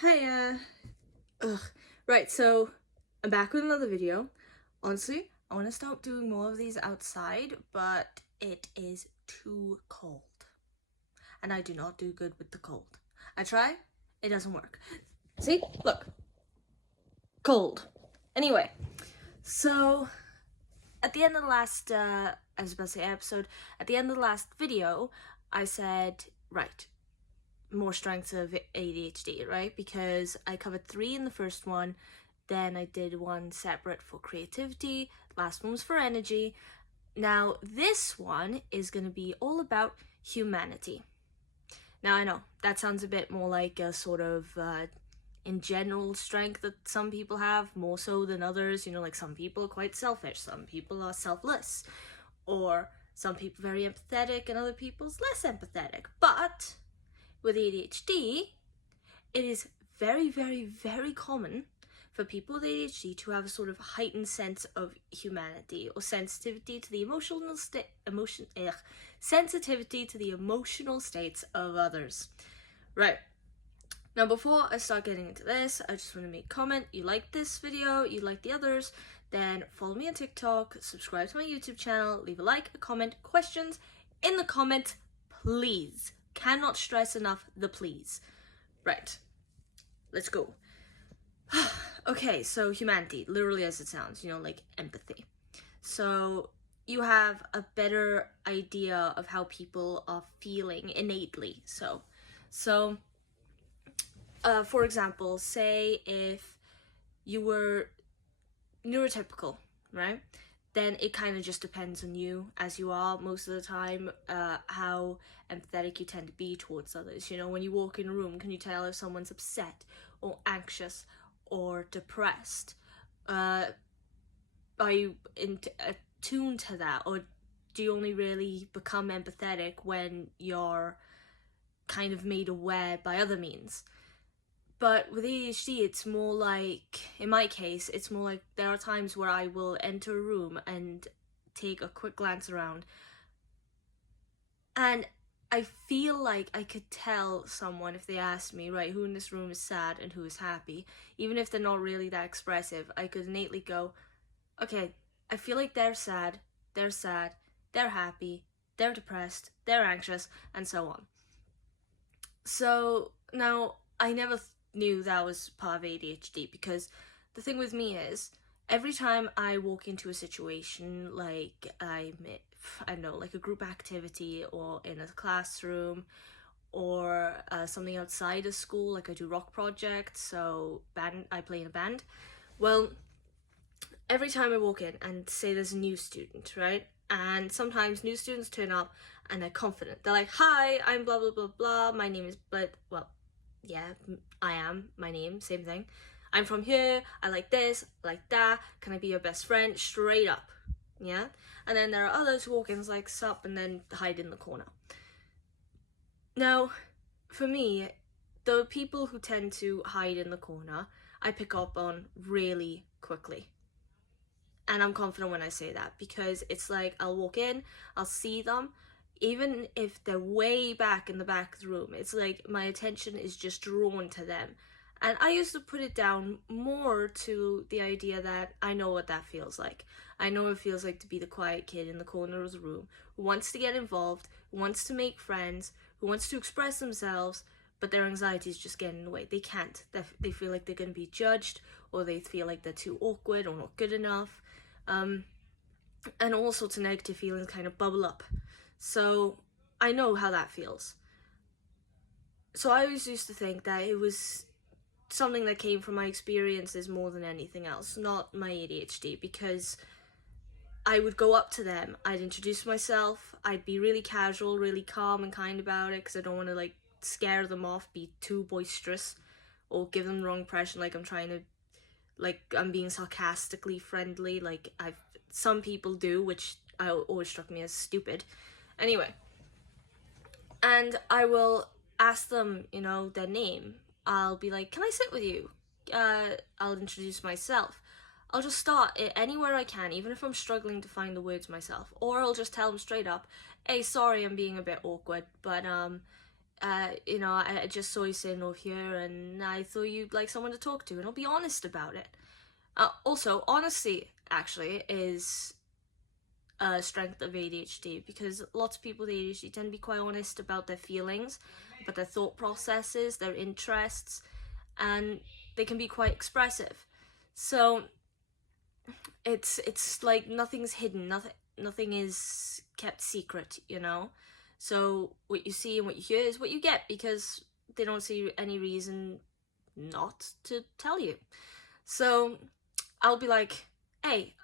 Hiya. Right, so I'm back with another video. Honestly, I want to start doing more of these outside, but it is too cold. And I do not do good with the cold. I try, it doesn't work. See? Look. Cold. Anyway, so at the end of the last, I was about to say episode, at the end of the last video, I said, right, more strengths of ADHD, right? Because I covered 3 in the first one, then I did one separate for creativity, last one was for energy. Now this one is going to be all about humanity. Now I know that sounds a bit more like a sort of in general strength that some people have, more so than others. You know, like some people are quite selfish, some people are selfless, or some people very empathetic and other people's less empathetic. But with ADHD, it is very, very, very common for people with ADHD to have a sort of heightened sense of humanity or sensitivity to the sensitivity to the emotional states of others. Right. Now, before I start getting into this, I just want to make a comment. You like this video, you like the others, then follow me on TikTok, subscribe to my YouTube channel, leave a like, a comment, questions in the comments, please. Cannot stress enough the please. Right. Let's go. Okay, so humanity, literally as it sounds, you know, like empathy. So you have a better idea of how people are feeling innately. So for example, say if you were neurotypical, right? Then it kind of just depends on you, as you are most of the time, how empathetic you tend to be towards others. You know, when you walk in a room, can you tell if someone's upset or anxious or depressed? Are you attuned to that, or do you only really become empathetic when you're kind of made aware by other means? But with ADHD, it's more like, in my case, it's more like there are times where I will enter a room and take a quick glance around, and I feel like I could tell someone if they asked me, right, who in this room is sad and who is happy. Even if they're not really that expressive, I could innately go, okay, I feel like they're sad, they're happy, they're depressed, they're anxious, and so on. So now I never knew that was part of ADHD, because the thing with me is every time I walk into a situation, like I don't know, like a group activity or in a classroom or something outside of school, like I do rock projects, so I play in a band. Well, every time I walk in and say there's a new student, right? And sometimes new students turn up and they're confident. They're like, hi, I'm blah, blah, blah, blah. My name is, well, yeah, I am, my name, same thing. I'm from here, I like this, I like that, can I be your best friend? Straight up, yeah? And then there are others who walk in like, sup, and then hide in the corner. Now, for me, the people who tend to hide in the corner, I pick up on really quickly. And I'm confident when I say that, because it's like I'll walk in, I'll see them, even if they're way back in the back of the room, it's like my attention is just drawn to them. And I used to put it down more to the idea that I know what that feels like. I know what it feels like to be the quiet kid in the corner of the room who wants to get involved, who wants to make friends, who wants to express themselves, but their anxiety is just getting in the way. They can't. They feel like they're going to be judged, or they feel like they're too awkward or not good enough. And all sorts of negative feelings kind of bubble up. So I know how that feels. So I always used to think that it was something that came from my experiences more than anything else, not my ADHD, because I would go up to them, I'd introduce myself, I'd be really casual, really calm and kind about it, because I don't want to like scare them off, be too boisterous, or give them the wrong impression like I'm trying to, like I'm being sarcastically friendly, like some people do, which always struck me as stupid. Anyway, and I will ask them, you know, their name. I'll be like, can I sit with you? I'll introduce myself. I'll just start it anywhere I can, even if I'm struggling to find the words myself. Or I'll just tell them straight up, hey, sorry, I'm being a bit awkward, but I just saw you sitting over here and I thought you'd like someone to talk to, and I'll be honest about it. Also, honesty actually is a strength of ADHD, because lots of people with ADHD tend to be quite honest about their feelings, about their thought processes, their interests, and they can be quite expressive. So it's like nothing's hidden, nothing is kept secret, you know. So what you see and what you hear is what you get, because they don't see any reason not to tell you. So I'll be like, hey,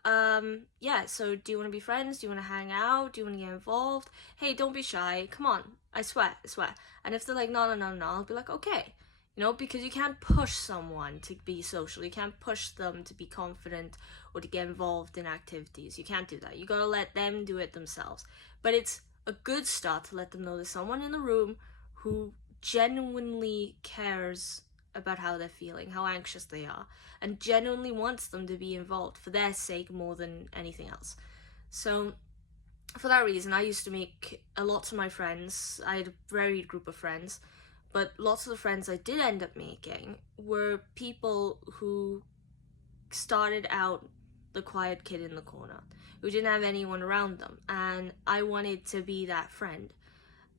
yeah, so do you want to be friends? Do you want to hang out? Do you want to get involved? Hey, don't be shy. Come on. I swear, I swear. And if they're like, no, no, no, no, I'll be like, okay. You know, because you can't push someone to be social. You can't push them to be confident or to get involved in activities. You can't do that. You gotta let them do it themselves. But it's a good start to let them know there's someone in the room who genuinely cares about how they're feeling, how anxious they are, and genuinely wants them to be involved for their sake more than anything else. So for that reason, I used to make a lot of my friends. I had a varied group of friends, but lots of the friends I did end up making were people who started out the quiet kid in the corner, who didn't have anyone around them, and I wanted to be that friend,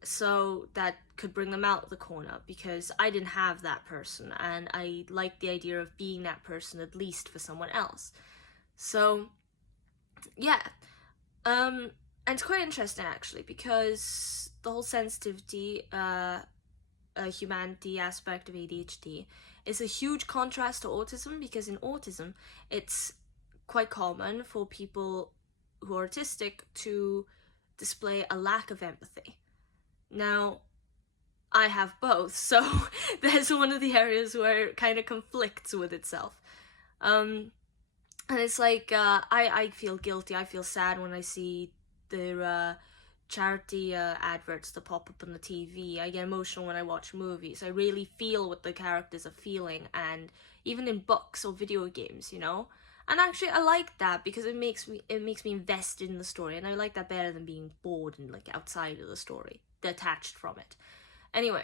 so that could bring them out of the corner, because I didn't have that person, and I liked the idea of being that person at least for someone else. So yeah, and it's quite interesting actually, because the whole sensitivity, humanity aspect of ADHD is a huge contrast to autism, because in autism it's quite common for people who are autistic to display a lack of empathy. Now, I have both, so there's one of the areas where it kind of conflicts with itself. And it's like, I feel guilty, I feel sad when I see the charity adverts that pop up on the TV. I get emotional when I watch movies. I really feel what the characters are feeling, and even in books or video games, you know? And actually, I like that, because it makes me invested in the story, and I like that better than being bored and like outside of the story, detached from it. Anyway,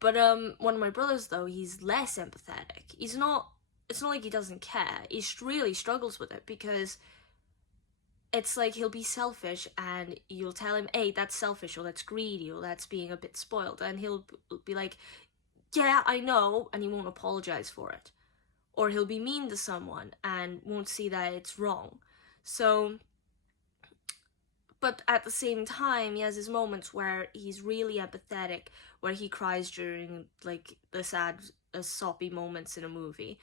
but one of my brothers though, he's less empathetic. He's not. It's not like he doesn't care. He really struggles with it, because it's like he'll be selfish, and you'll tell him, hey, that's selfish, or that's greedy, or that's being a bit spoiled, and he'll be like, yeah, I know, and he won't apologize for it. Or he'll be mean to someone and won't see that it's wrong. So, but at the same time, he has his moments where he's really empathetic, where he cries during like the sad, soppy moments in a movie,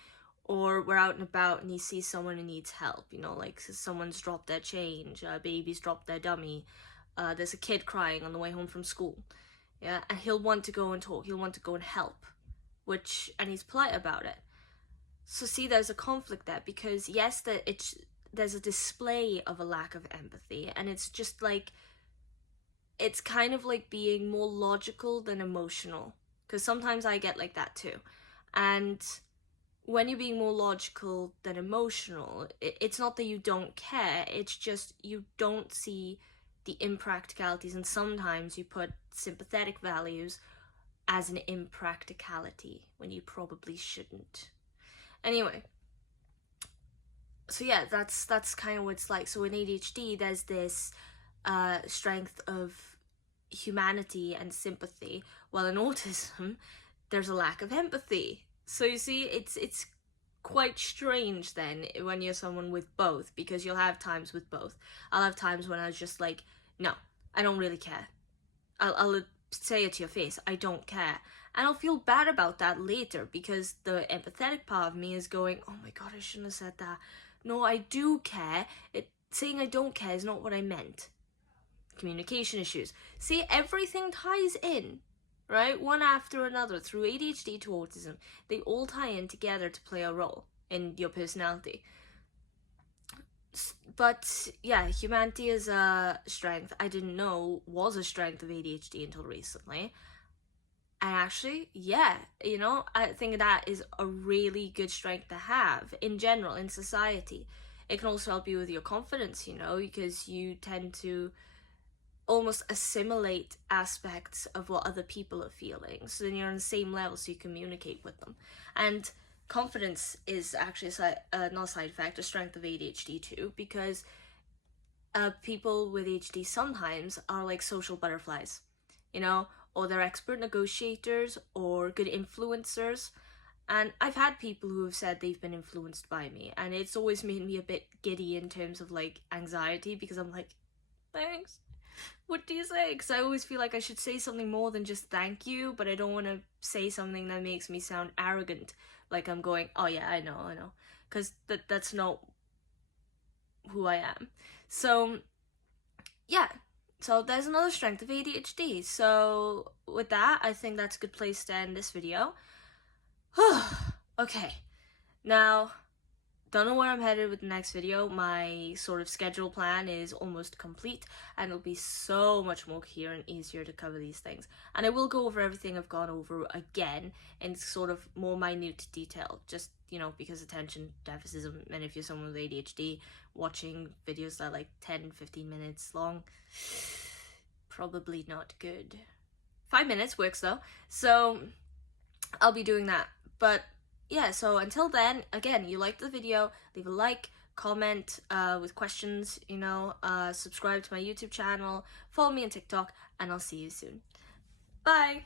or we're out and about and he sees someone who needs help, you know, like someone's dropped their change, a baby's dropped their dummy, there's a kid crying on the way home from school, yeah, and he'll want to go and talk, he'll want to go and help, and he's polite about it. So see, there's a conflict there, because yes, there's a display of a lack of empathy, and it's just like, it's kind of like being more logical than emotional, because sometimes I get like that too. And when you're being more logical than emotional, it's not that you don't care, it's just you don't see the impracticalities, and sometimes you put sympathetic values as an impracticality when you probably shouldn't. Anyway, so yeah, that's kind of what it's like. So in ADHD, there's this strength of humanity and sympathy, while in autism, there's a lack of empathy. So you see, it's quite strange then when you're someone with both, because you'll have times with both. I'll have times when I was just like, no, I don't really care. I'll say it to your face, I don't care. And I'll feel bad about that later, because the empathetic part of me is going, oh my god, I shouldn't have said that. No, I do care. Saying I don't care is not what I meant. Communication issues. See, everything ties in, right? One after another, through ADHD to autism. They all tie in together to play a role in your personality. But yeah, humanity is a strength I didn't know was a strength of ADHD until recently. And actually, yeah, you know, I think that is a really good strength to have in general in society. It can also help you with your confidence, you know, because you tend to almost assimilate aspects of what other people are feeling. So then you're on the same level, so you communicate with them. And confidence is actually not a side effect, a strength of ADHD too, because people with ADHD sometimes are like social butterflies, you know, or they're expert negotiators or good influencers. And I've had people who have said they've been influenced by me, and it's always made me a bit giddy in terms of like anxiety, because I'm like, thanks. What do you say? Because I always feel like I should say something more than just thank you, but I don't want to say something that makes me sound arrogant, like I'm going, oh yeah, I know, because that's not who I am. So yeah, so there's another strength of ADHD. So with that, I think that's a good place to end this video. Okay, now don't know where I'm headed with the next video. My sort of schedule plan is almost complete, and it'll be so much more clear and easier to cover these things. And I will go over everything I've gone over again in sort of more minute detail, just, you know, because attention deficit, and if you're someone with ADHD, watching videos that are like 10-15 minutes long, probably not good. 5 minutes works though, so I'll be doing that. But yeah, so until then, again, you like the video, leave a like, comment with questions, you know, subscribe to my YouTube channel, follow me on TikTok, and I'll see you soon. Bye!